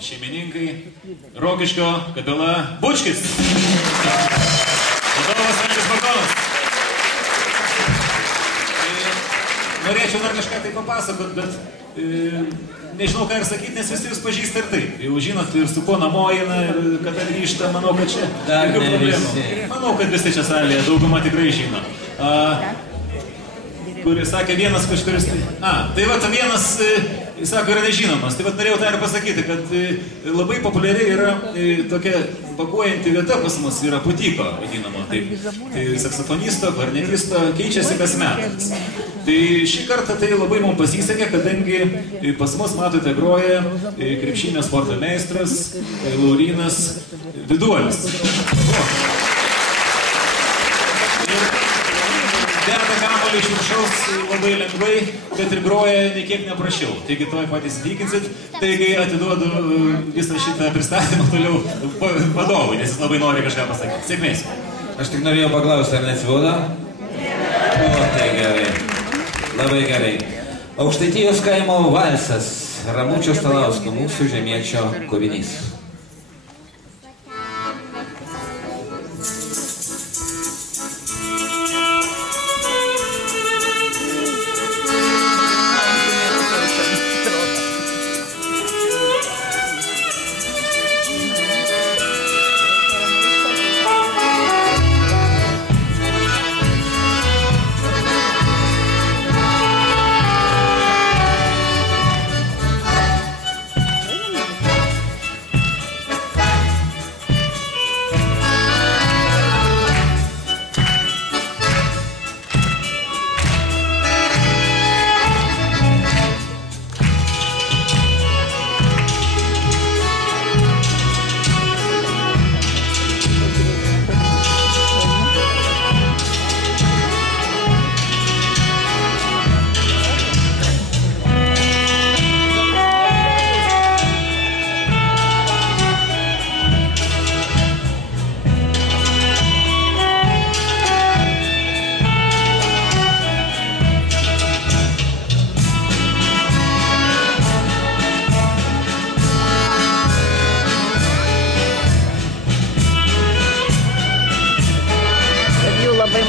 šeimininkai Rokiškio kapela Bučkis. Vadovas Andrius Bagdonas. Norėčiau dar kažką tai papasakot, bet nežinau ką ir sakyti, nes visi jūs pažįsta ir taip. Jau žinot, ir su ko namo eina, ir kada grįžta, manau, kad čia jokių problemų. Manau, kad visi čia salėje dauguma tikrai žino. Kuris sakė vienas kažkuris... Tai va, vienas, sako, yra nežinomas. Tai va, norėjau tą ir pasakyti, kad labai populiariai yra tokia pakuojanti vieta pas mus, yra Putyko, vadinamo. Tai saksofonisto, klarnetisto keičiasi kas metais. Tai šį kartą tai labai mums pasisekė, kadangi pas mus, matote, groja krepšinio sporto meistras Laurynas Viduolis. Deda kamuolį iš viršaus labai lengvai, bet ir groja niekiek neprašiau. Taigi tuoj patys įtikinsit. Taigi atiduodu visą šitą pristatymą toliau vadovui, nes jis labai nori kažką pasakyti. Sėkmės. Aš tik norėjau paklausti, ar neatsibodo? O, tai gerai. Labai gerai. Aukštaitijos kaimo valsas, Ramučio Stalausko, mūsų žemiečio kūrinys.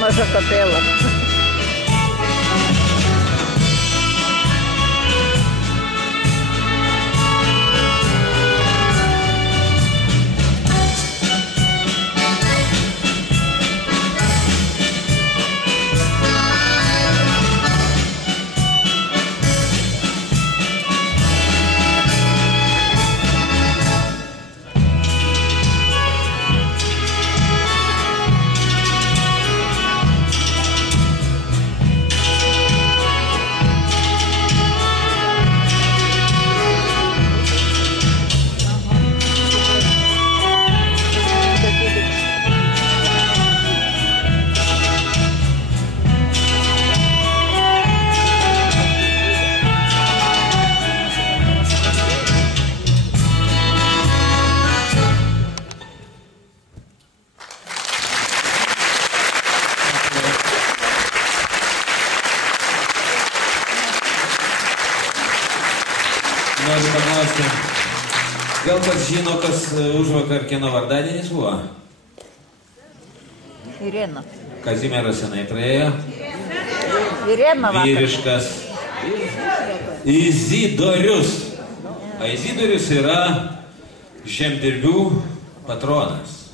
Maža kapela. Noriu paklausti, gal kas žino, kas užvakar kieno vardadienis buvo? Irena. Kazimieras senai praėjo. Irena vakar. Vyriškas. Izidorius. A Izidorius yra žemdirbių patronas.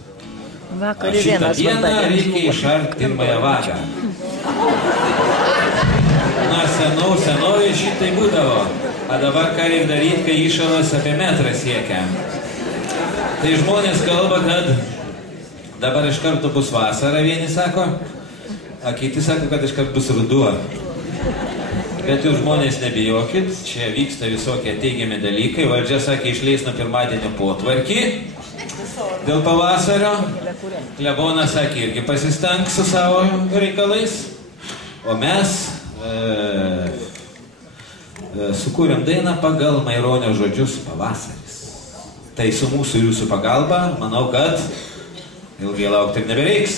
Vakar Šitą Irenas dieną vardadienis reikia buvo. išarti pirmąją vagą. Na, senovėje šitai būdavo. A dabar ką reikia daryti, kai įšalas apie metrą siekia. Tai žmonės kalba, kad dabar iš karto bus vasara, vieni sako, a kiti sako, kad iš karto bus ruduo. Bet jūs žmonės nebijokit, čia vyksta visokie teigiami dalykai. Valdžia sakė, išleis nuo pirmadienio potvarkį dėl pavasario. Klebonas sakė, irgi pasistengs su savo reikalais. O mes sukūrėm dainą pagal Maironio žodžius Pavasaris. Tai su mūsų ir jūsų pagalba, manau, kad ilgai laukti ir nebereiks.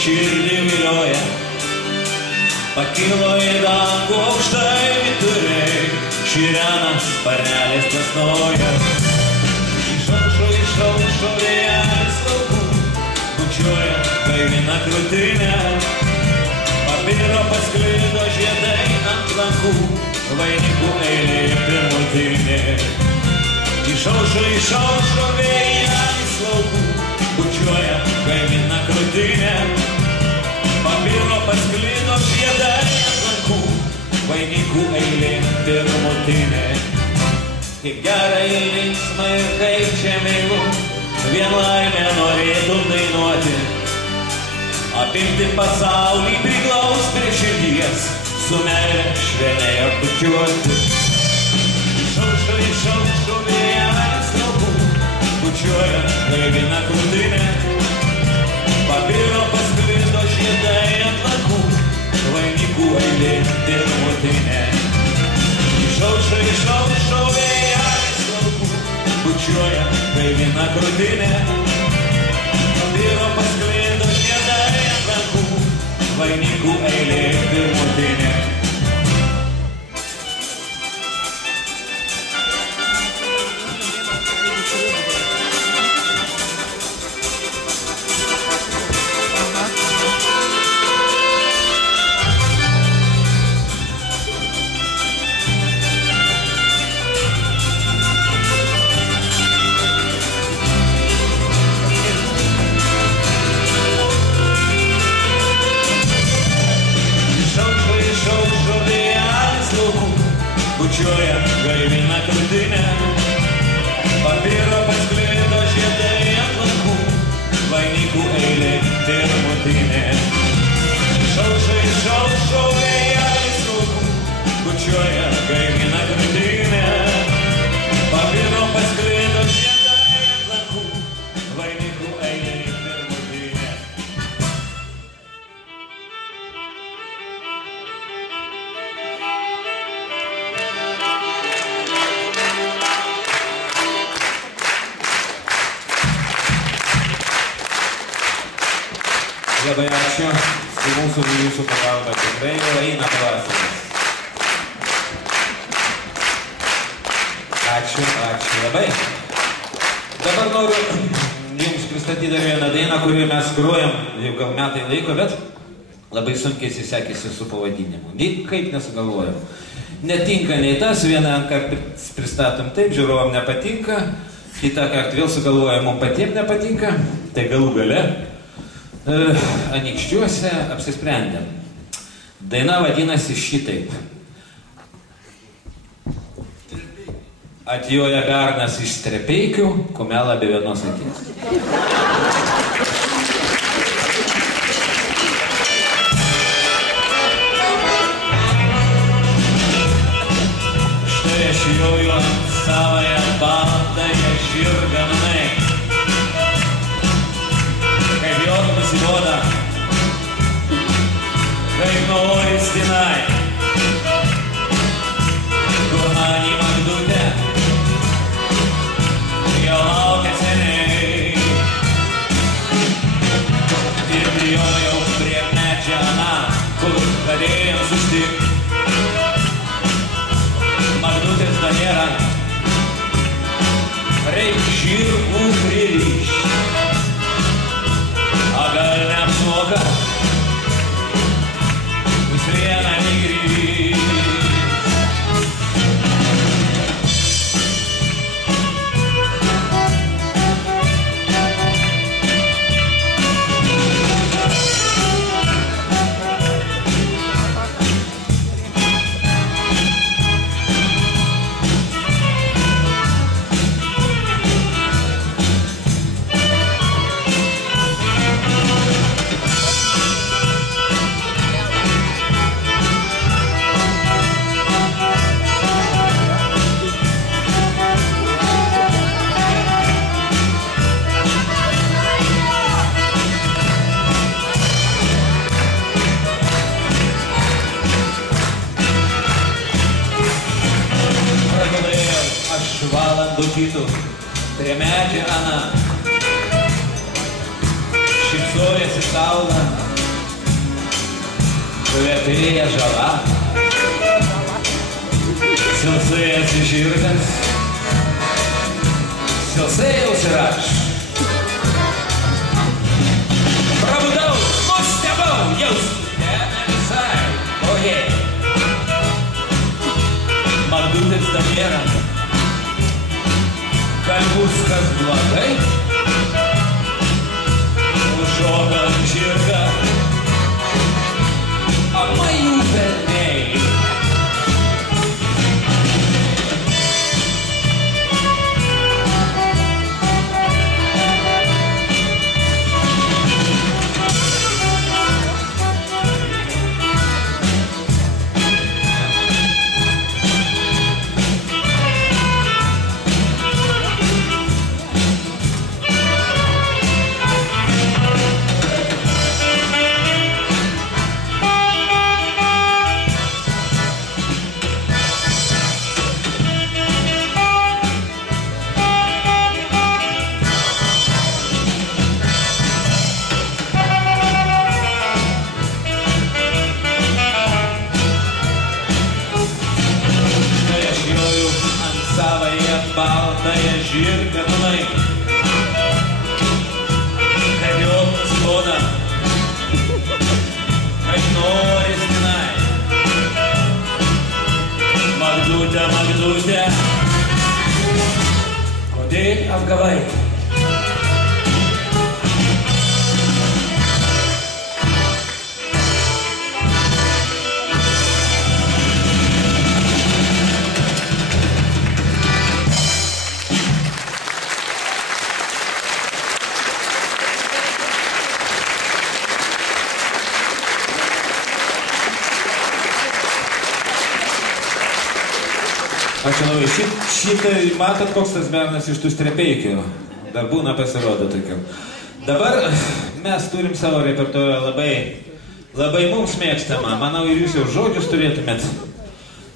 širdį vilioja. Pakilo į dangų aukštai vyturiai, širena sparnelės plasnoja. Išaušo vėjelis laukų, bučiuoja kaimyną krūtinę. Pabiro pasklido žiedai ant lankų, vainikų eilė pirmutinė. Išaušo vėjelis laukų, bučiuoja kaimyną krūtinę. Pabiro pasklido žiedai ant lankų, vainikų eilė pirmutinė. Kaip gerai linksma ir kaip čia meilu, vien laimę norėtum dainuoti. Apimti pasaulį priglaus prie širdies, su meile švelniai apbučiuoti. Išaušo vėjelis laukų, bučiuoja kaimyną krūtinę. Pabiro pasklido žiedai ant lankų, vainikų eilė pirmutinė. Išaušo vėjelis laukų, bučiuoja kaimyną krūtinę. Pabiro pasklido žiedai ant lankų, vainikų eilė pirmutinė. Bučiuoja kaimyną krūtinę. Pabiro pasklido žiedai ant lankų, vainikų eilė pirmutinė. Išaušo vėjelis laukų, bučiuoja kaimyną krūtinę. Pabiro pasklido žiedai ant lankų, vainikų eilė pirmutinė. Labai ačiū, su mūsų ir jūsų pagalba tikrai jau eina pavasaris. Ačiū labai. Dabar noriu jums pristatyti dar vieną dainą, kurį mes grojam jau gal metai laiko, bet labai sunkiai sekėsi su pavadinimu. Kaip nesugalvojam. Netinka nei tas, vieną kartą pristatom taip, žiūrovam nepatinka, kitą kartą vėl sugalvojam, mums patiems nepatinka, tai galų gale. Anykščiuose apsisprendėm. Daina vadinasi šitaip. Atjoja bernas iš Strepeikių, kumelą be vienos akis. Štai aš joju ant savąją baltąją žirganai. Kaip jos pasiroda, kaip noris tenai. Kur mani Magdutė, jo laukia seniai. Ir prijojau prie medžio aną, kur galėjom sustikt. Magdutės dar nėra, reik žirgų pririšt. A gal neapsmoga, vis viena negrįžt. Kitų prie medžio aną. Šypso Lekiojasi saulė, kvepėja žala, silsėjasi žirgas, silsėjaus ir aš. Prabudau, nustebau, jaustų, ne visai, oje. Magdutės damėra, kalbus kas blogai, užšoka žirga, amajų velniai. Baltąją žirgą nunai, kad jo spauda, kad noris tenai. Magdutė, Magdutė, kodėl apgavai? Ačiū labai. Šitai matot, koks tas bernas iš tų strepeikių. Dar būna pasirodo tokių. Dabar mes turim savo repertuarą labai mums mėgstamą. Manau, ir jūs jau žodžius turėtumėt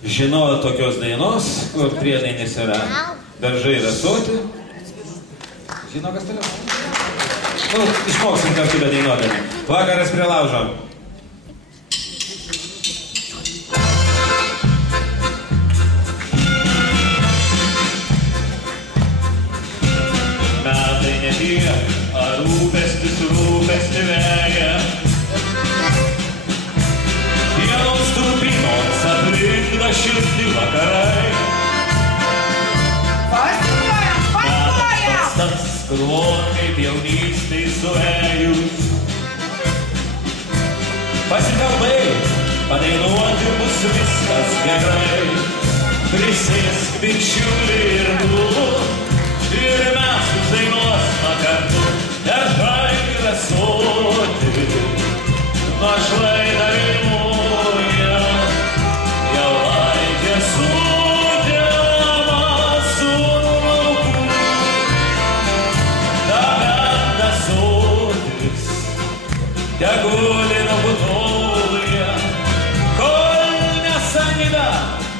žinojo tokios dainos, kur priedainis yra Beržai rasoti. Žino, kas toliau? Išmoksim kartu be dainuodami. Vakaras prie laužo. Ar rūpestis veja, dienos turbinos aprinda šilti vakarai. Metas tas krūvon kaip jaunystėj suėjus, pasikalbėjus, padainuoti bus viskas gerai. Prisėsk bičiulį ir tu, ir mes uždainuosime kartu. Beržai rasoti, našlai dainuoja, jau laidžia sudėma su lauku. Dabar sotis, teguli nubutoja, kol nesanida,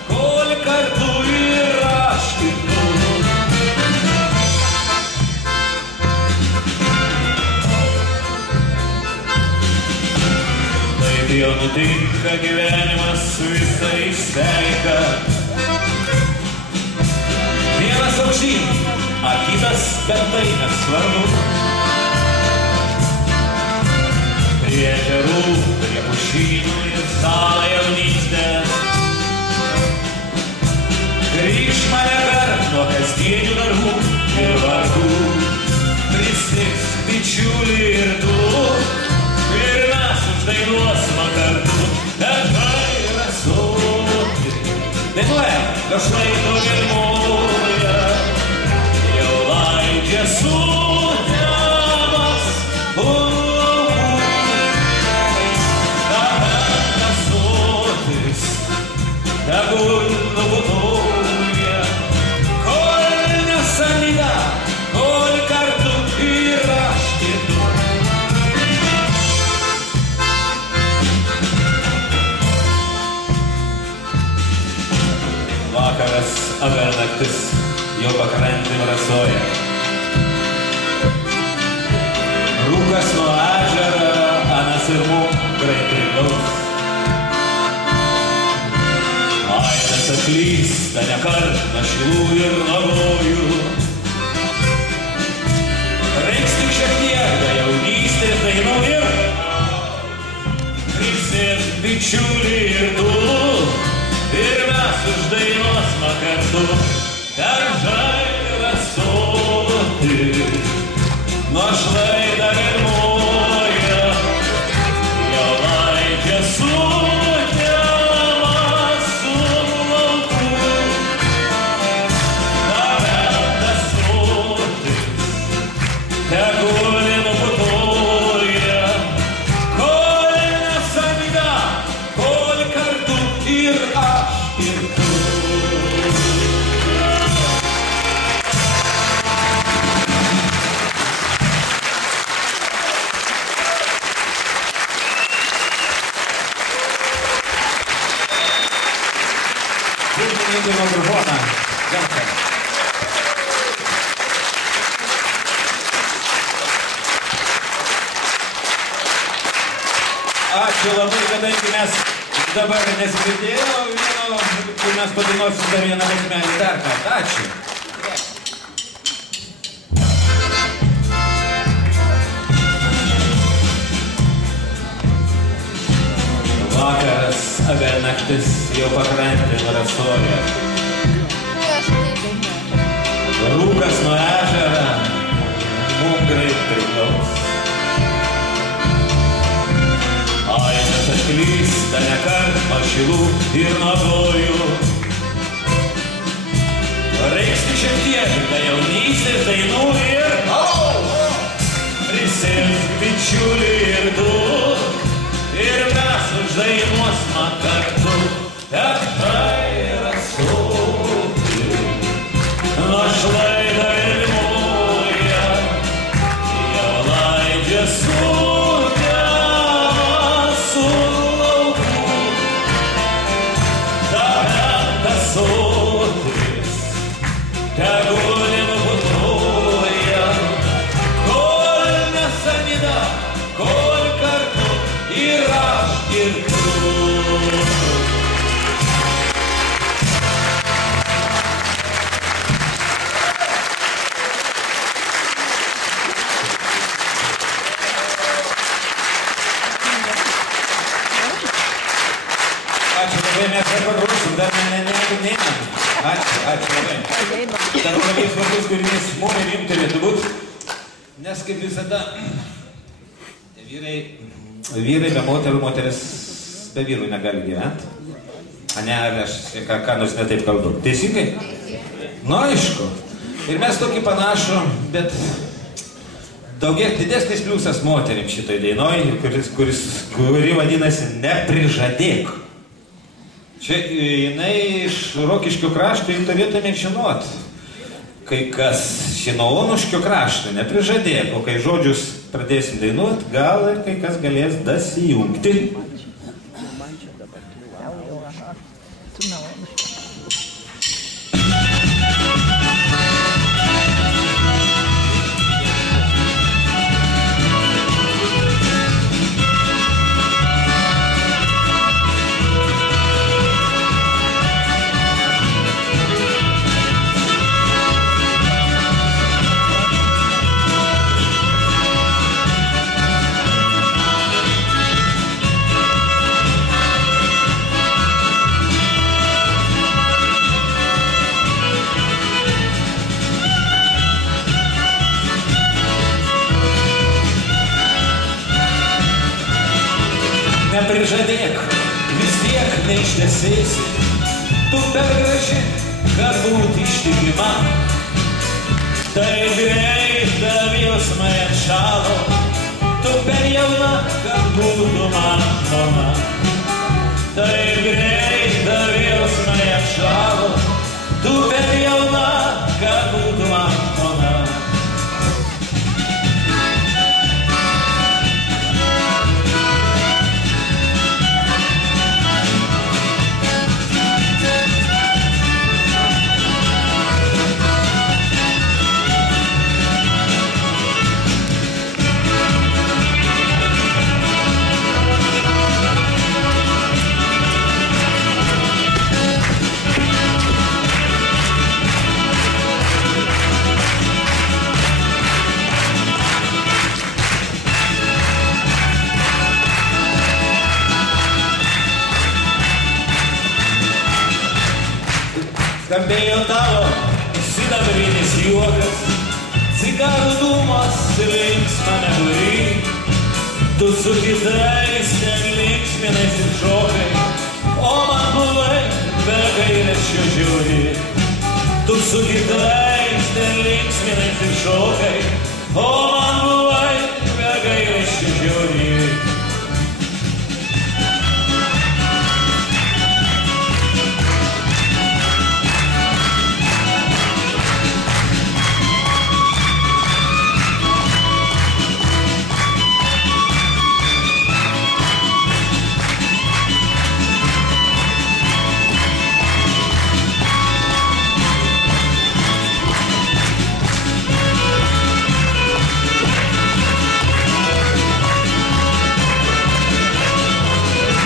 kol kartu ir aš kitu. Jau nutinka gyvenimas su visais sveika. Vienas aukštyn, a kitas, bet tai nesvarbu. Prie ežerų, prie pušynų ir salą jaunystės. Grįž mane kart nuo kasdienių darbų ir vargų. Prisėsk bičiulį ir tu, ir mes uždainuosime kartu. Beržai rasoti, dainuojam, kažlai nugelmoja, jau laidžia sutemas laukų. Dabar sotis, tegul nubutoja, kol nesanida, kol kartu ir aš kitu. Vakaras, aver naktis, jau pakrantėm rasoja. Rūkas nuo ežero, anas ir mungrai priglaus. Aidas aklysta nekart nuo Šilų ir nuo Rojų. Reiks tik šiek tiek da jaunystės dainų ir prisėsk bičiulį ir tu, ir mes uždainuosime kartu. Per žairą sodį, nuo šlaitą rimuoja, jo laidžia sukeliamas su lauku. Paveldas sotis, teguli nuputoja, kol nesamida, kol kartu ir aš ir tu. Mikrofoną. Ačiū labai, kadangi mes dabar nesigirdėjo vieno, kur mes padainuosim dar vieną asmenį dar kartą. Ačiū. Vakaras, agar naktis jau pakrantė rasoja. Rūkas nuo ežero, mungrai priglaus. Aidas atklysta nekart nuo Šilų ir nuo Rojų. Reiks tik šiek tiek da jaunystės dainų ir prisėsk bičiulį ir tu, ir mes uždainuosime kartu. Ek tai rasoti, nuo šlaitą rimuoja, jo laidžia sukeliamas su lauku. Talentas sotis, teguli nuputoja, kol nesamida, kol kartu ir aš ir tu. Ačiū labai, mes dar pagrosim, dar neinam. Ačiū labai. Dar labai svarbus kūrinys mum ir jum turėtų būt, nes kaip visada vyrai be moterų, moteris be vyrų negali gyventi. Ne, aš ką nors netaip kalbu. Teisingai? Nu, aišku. Ir mes tokį panašų, bet daugiau didesnis pliusas moterim šitoj dainoj, kuri vadinasi Neprižadėk. Čia jinai iš Rokiškio krašto, jį turėtume žinot. Kai kas Šinonuškio krašto Neprižadėk, o kai žodžius pradėsim dainuot, gal ir kai kas galės dasijungti. Neprižadėk, vis tiek neištesėsi, tu per graži, kad būt ištikima. Taip greita jausmai atšalo, tu per jauna, kad būtų man žmona. Taip greita jausmai atšalo, tu per jauna, kad būtų man žmona. Skambėjo tavo sidabrinis juokas, cigarų dūmas linksmame būry. Tu su kitais ten linksminais ir šokai, o man buvai be gailesčio žiauri. Tu su kitais ten linksminais ir šokai, o man buvai be gailesčio žiauri.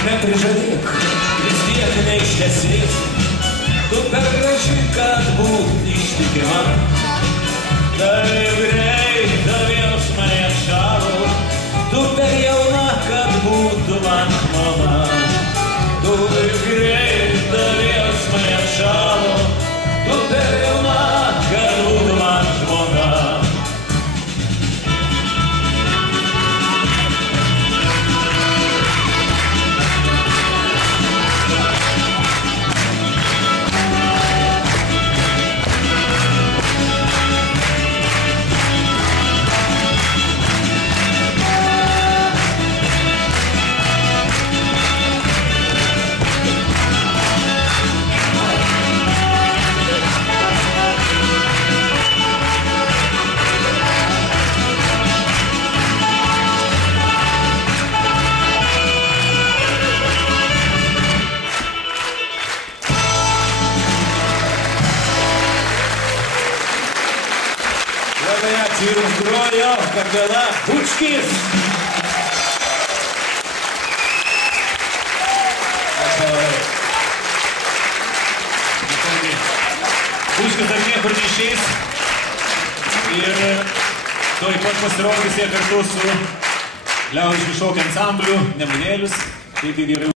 Neprižadėk, vis tiek neištesės, tu per graži, kad būt ištikima. Taip greit, vėls mane šalo, tu per jauna, kad būtų man žmona. Tu taip greit, vėls mane šalo, tu per jauna, kad būtų man žmona. Labai ačiū ir grojo kapela Bučkis. Bučkis dar niekur neišeis ir tuoj pat pasirodys jie kartu su liaudiškų šokių ansambliu Nemunėlis. Taip, vyrai.